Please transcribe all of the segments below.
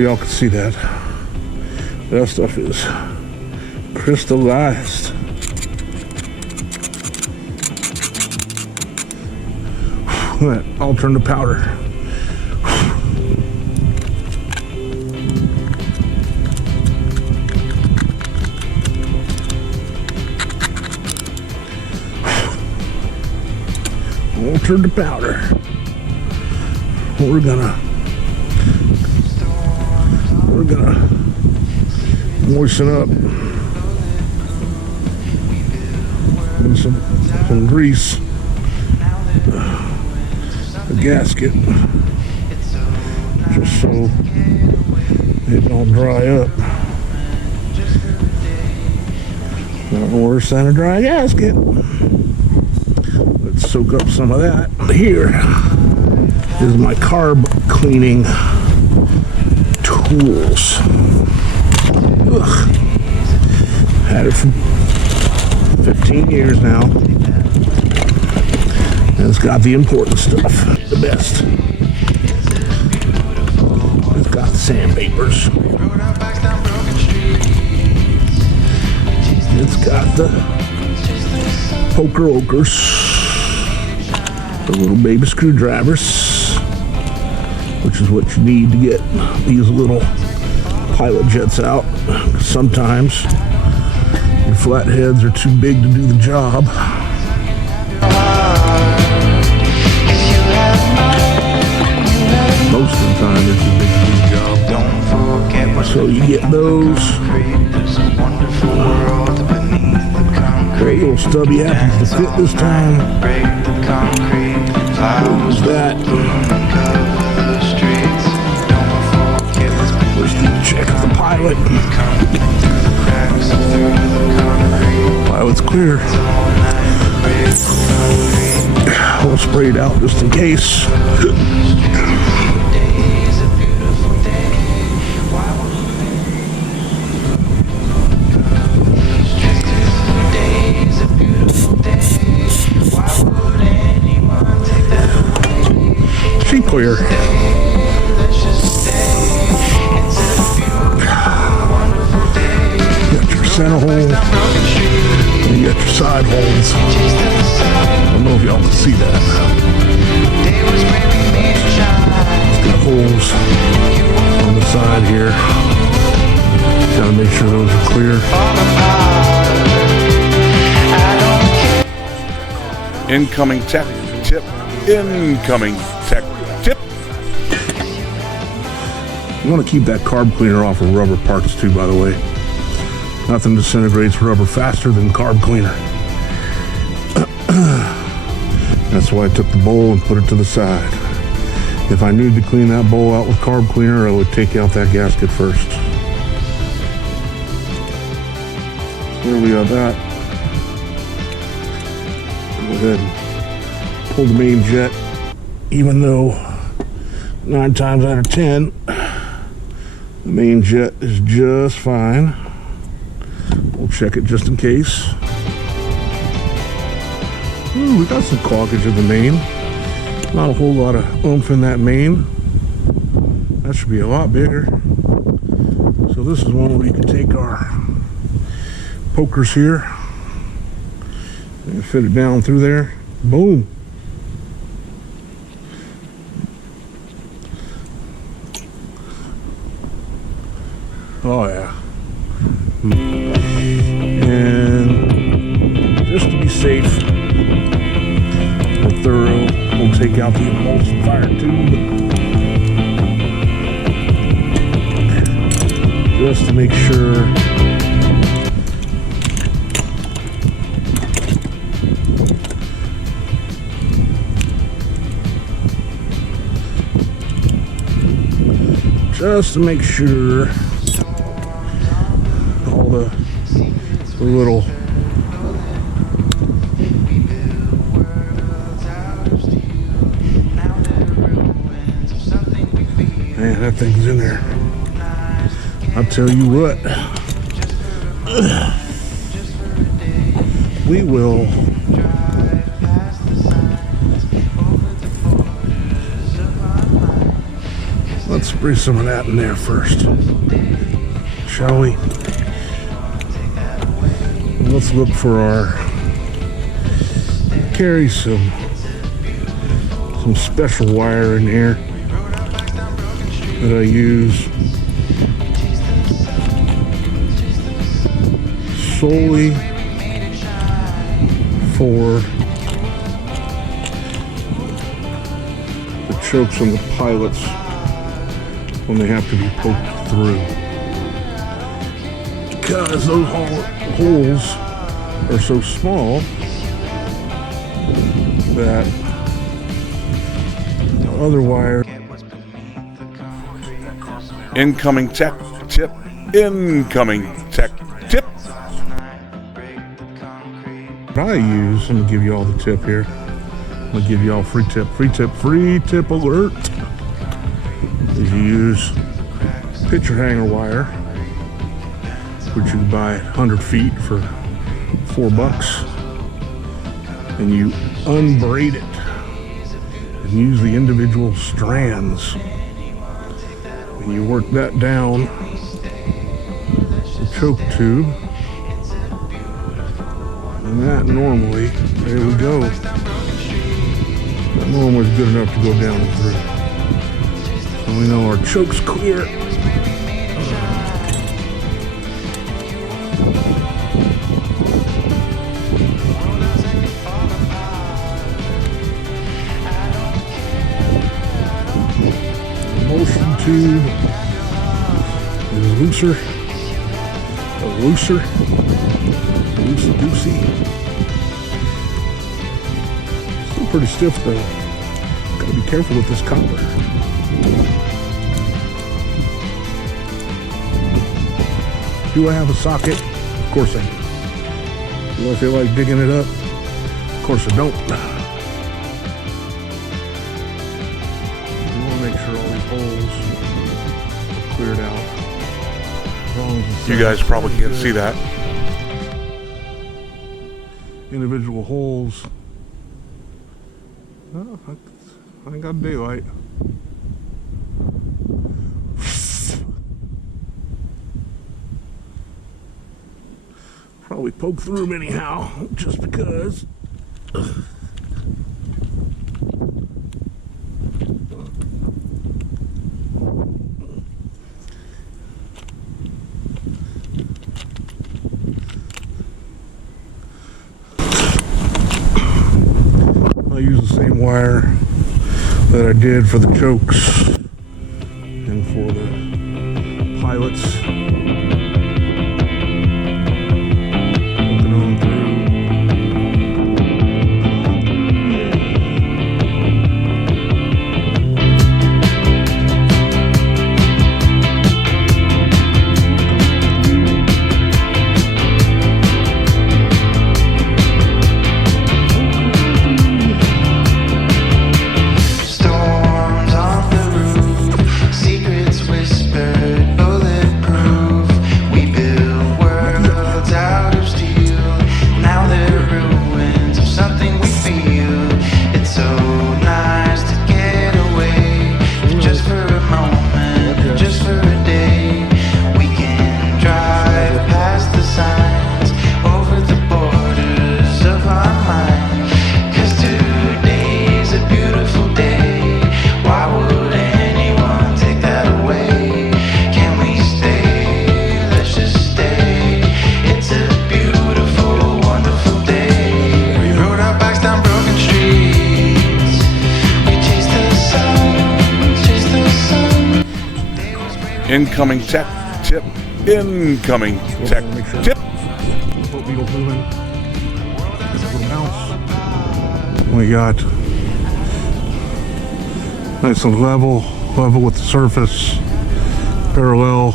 y'all can see that. That stuff is crystallized. I'll turn to powder. I'll turn to powder. We're gonna moisten up with some grease, a gasket, just so it don't dry up. Nothing worse than a dry gasket. Let's soak up some of that. Here is my carb cleaning tools. Ugh. Had it for 15 years now. And it's got the important stuff, the best. It's got the sandpapers. It's got the poker okers, the little baby screwdrivers, which is what you need to get these little pilot jets out. Sometimes your flatheads are too big to do the job. Most of the time they're too big to do the job. So you get those. Great little stubby happens to fit this time. Use that. Let's do the check of the pilot. Pilot's clear. We'll spray it out just in case. Sheet clear. Center hole, and you got your side holes. I don't know if y'all can see that. It's got holes on the side here. Gotta make sure those are clear. Incoming tech tip. Incoming tech tip. You want to keep that carb cleaner off of rubber parts too, by the way. Nothing disintegrates rubber faster than carb cleaner. That's why I took the bowl and put it to the side. If I needed to clean that bowl out with carb cleaner, I would take out that gasket first. There we have that. Go ahead and pull the main jet, even though 9 times out of 10, the main jet is just fine. We'll check it just in case. Ooh, we got some caulkage in the main. Not a whole lot of oomph in that main. That should be a lot bigger. So this is one where you can take our pokers here and fit it down through there. Boom. Oh yeah. And just to be safe or thorough, we'll take out the emulsifier tube just to make sure all the little man, that thing's in there. I'll tell you what, we will Let's spray some of that in there first, shall we? Let's look for our, carry some special wire in here that I use solely for the chokes on the pilots when they have to be poked through, because those holes are so small that other wire. Incoming tech tip. Incoming tech tip. What I use, I'm gonna give you all the tip here. I'm gonna give you all free tip alert. Is you use picture hanger wire, which you can buy 100 feet for $4, and you unbraid it and use the individual strands, and you work that down the choke tube, and that normally, there we go, that normally is good enough to go down and through. So we know our choke's clear. Motion tube is looser, loosey-goosey. Still pretty stiff though. Gotta be careful with this copper. Do I have a socket? Of course I do. Do I feel like digging it up? Of course I don't. Make sure all these holes are cleared out. You guys probably can't see that. Individual holes. Oh, I ain't got daylight. Probably poke through them anyhow, just because. I use the same wire that I did for the chokes and for the pilots. Looking on through. Incoming tech tip. Incoming tech tip. Boat needle moving. Just a little bounce. We got nice and level with the surface. Parallel.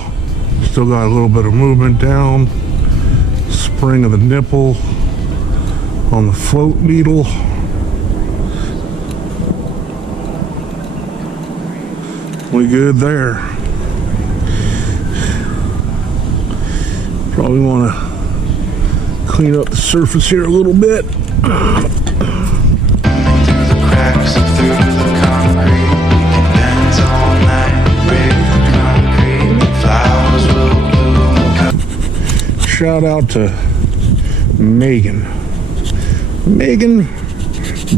Still got a little bit of movement down. Spring of the nipple on the float needle. We good there. Probably want to clean up the surface here a little bit. Through the cracks, through the concrete, we can dance all night. shout out to Megan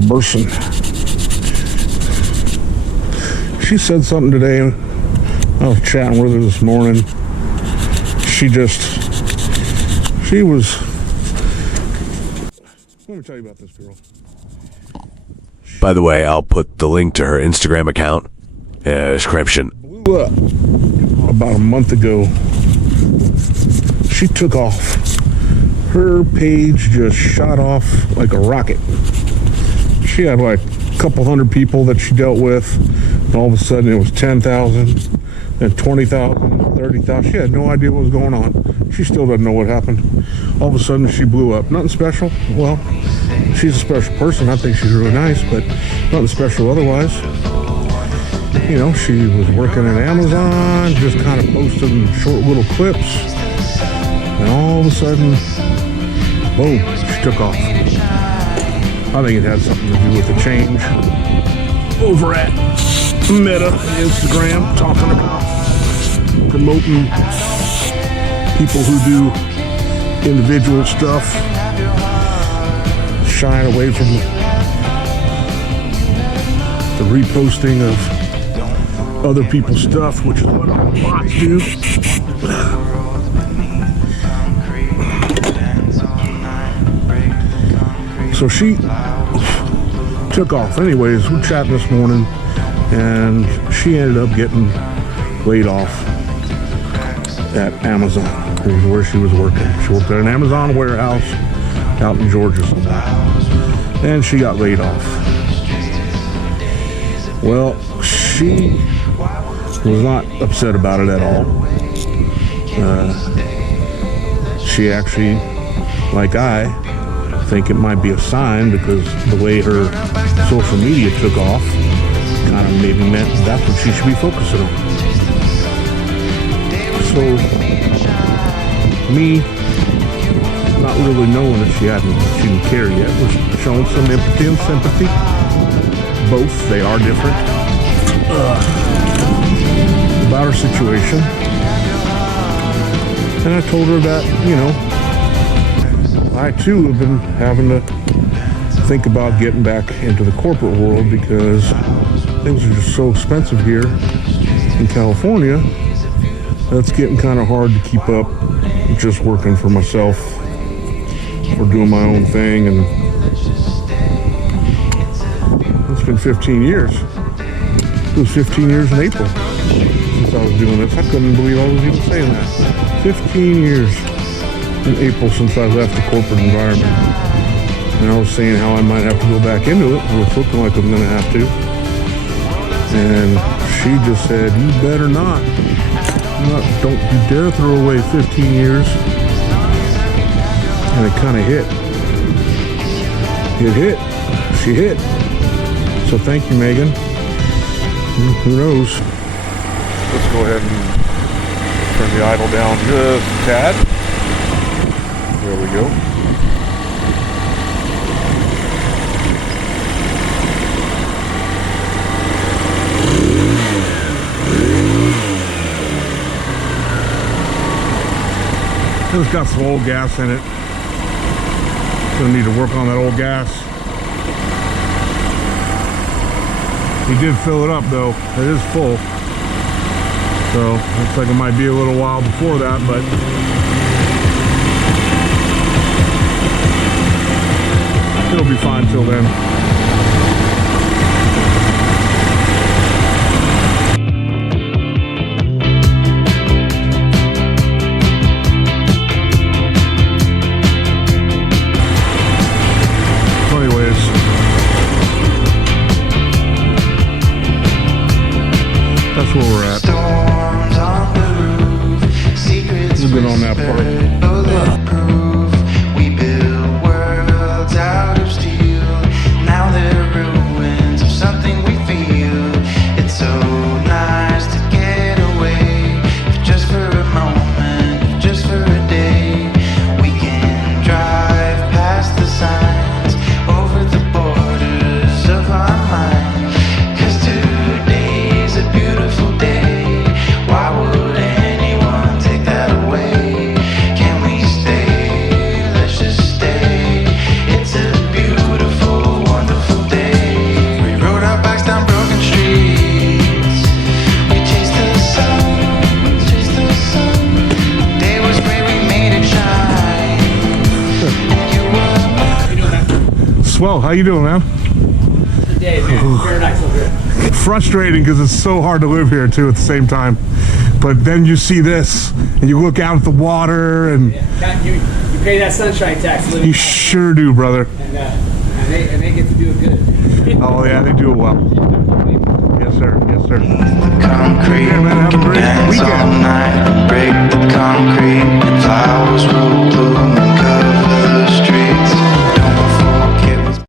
Burson. She said something today. I was chatting with her this morning. She was, let me tell you about this girl. By the way, I'll put the link to her Instagram account in the description. Blew up about a month ago. She took off. Her page just shot off like a rocket. She had like a couple hundred people that she dealt with, and all of a sudden it was 10,000, then 20,000, 30,000. She had no idea what was going on. She still doesn't know what happened. All of a sudden she blew up. Nothing special. Well, she's a special person. I think she's really nice, but nothing special otherwise. You know, she was working at Amazon, just kind of posting short little clips, and all of a sudden, boom, she took off. I think it had something to do with the change over at Meta and Instagram, talking about promoting people who do individual stuff, shying away from the reposting of other people's stuff, which is what all the bots do. So she took off. Anyways, we chatted this morning, and she ended up getting laid off at Amazon, is where she was working. She worked at an Amazon warehouse out in Georgia somewhere, and she got laid off. Well, she was not upset about it at all. She actually, like I think it might be a sign, because the way her social media took off kind of maybe meant that's what she should be focusing on. So, me not really knowing that she didn't care yet, was showing some empathy and sympathy. Both, they are different. About her situation. And I told her that, you know, I too have been having to think about getting back into the corporate world, because things are just so expensive here in California. That's getting kind of hard to keep up just working for myself or doing my own thing. And it's been 15 years. It was 15 years in April since I was doing this. I couldn't believe I was even saying that. 15 years in April since I left the corporate environment. And I was saying how I might have to go back into it. It's looking like I'm going to have to. And she just said, you better not. Don't you dare throw away 15 years. And it kind of hit. It hit. She hit. So thank you, Megan. Who knows? Let's go ahead and turn the idle down just a tad. There we go. It's got some old gas in it. Gonna need to work on that old gas. He did fill it up though. It is full. So looks like it might be a little while before that, but it'll be fine till then. That's where we're at. We've been on that part. We build worlds out of steel. Now they're ruins of something we feel. It's so nice to get away, just for a moment, just for a day. We can drive past the signs, over the borders of our mind. 'Cause today's a beautiful day. Why would anyone take that away? Can we Swell. How you doing, man? Good day, man. Very nice over here. Frustrating because it's so hard to live here too at the same time. But then you see this, and you look out at the water, and Yeah, you pay that sunshine tax living you sure do, brother. and they get to do it good. Oh yeah, they do it well. Yes, sir. Yes, sir. Concrete, Yeah, man. Have a great dance all weekend. night, break the concrete.